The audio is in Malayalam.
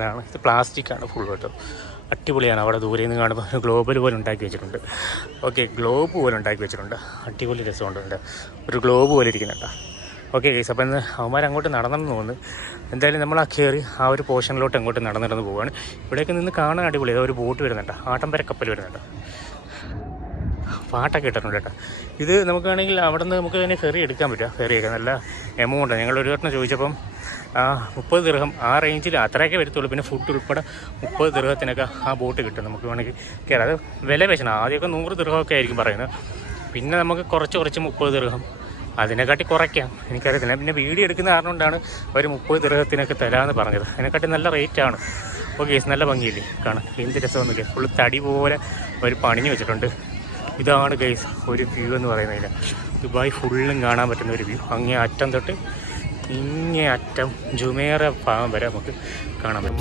അതാണ് ഇത് പ്ലാസ്റ്റിക്കാണ് ഫുൾ കേട്ടോ. അടിപൊളിയാണ്. അവിടെ ദൂരെ നിന്ന് കാണുമ്പോൾ ഗ്ലോബൽ പോലെ ഉണ്ടാക്കി വെച്ചിട്ടുണ്ട്. ഓക്കെ, ഗ്ലോബ് പോലെ ഉണ്ടാക്കി വെച്ചിട്ടുണ്ട്. അടിപൊളി രസമുണ്ട്. ഒരു ഗ്ലോബ് പോലെ ഇരിക്കുന്നുണ്ട്. ഓക്കെ ഗൈസ്, അപ്പോൾ ഇന്ന് അവന്മാർ അങ്ങോട്ട് നടന്നെന്ന് തോന്നുന്നു. എന്തായാലും നമ്മൾ ആ കയറി ആ ഒരു പോർഷനിലോട്ട് അങ്ങോട്ട് നടന്നിടന്ന് പോവുകയാണ്. ഇവിടേക്ക് നിന്ന് കാണാൻ അടിപൊളി. ഒരു ബോട്ട് വരുന്നുണ്ട്, ആട്ടംബര കപ്പൽ വരുന്നുണ്ട്. പാട്ടൊക്കെ ഇട്ടിട്ടുണ്ട് കേട്ടോ. ഇത് നമുക്ക് വേണമെങ്കിൽ അവിടെ നിന്ന് നമുക്ക് തന്നെ ഫെറി എടുക്കാൻ പറ്റുക. ഫെറിയൊക്കെ നല്ല എമൗണ്ടാണ്. ഞങ്ങൾ ഒരു വട്ടം ചോദിച്ചപ്പം 30 ദിർഹം ആ റേഞ്ചിൽ അത്രയൊക്കെ വരത്തുള്ളൂ. പിന്നെ ഫുഡ് ഉൾപ്പെടെ 30 ദിർഹത്തിനൊക്കെ ആ ബോട്ട് കിട്ടും. നമുക്ക് വേണമെങ്കിൽ കയറാം. അത് വില പേശണം. ആദ്യമൊക്കെ 100 ദിർഹമൊക്കെ ആയിരിക്കും പറയുന്നത്. പിന്നെ നമുക്ക് കുറച്ച് 30 ദിർഹം അതിനെക്കാട്ടി കുറയ്ക്കാം. എനിക്കറിയത്തില്ല. പിന്നെ വീഡിയോ എടുക്കുന്ന കാരണം കൊണ്ടാണ് അവർ 30 ദിർഹത്തിനൊക്കെ തരാമെന്ന് പറഞ്ഞത്. അതിനെക്കാട്ടി നല്ല റേറ്റാണ്. ഓക്കെ, നല്ല ഭംഗിയില്ലേ കാണാൻ. എന്ത് രസമൊന്നുമില്ല. ഫുള്ള് തടി പോലെ അവർ പണിഞ്ഞു വെച്ചിട്ടുണ്ട്. ഇതാണ് ഗൈസ് ഒരു വ്യൂ എന്ന് പറയുന്നതില്ല. ദുബായ് ഫുള്ളും കാണാൻ പറ്റുന്ന ഒരു വ്യൂ. അങ്ങേ അറ്റം തൊട്ട് ഇങ്ങേ അറ്റം ജുമേറ ഭാഗം വരെ നമുക്ക് കാണാം. നമ്മൾ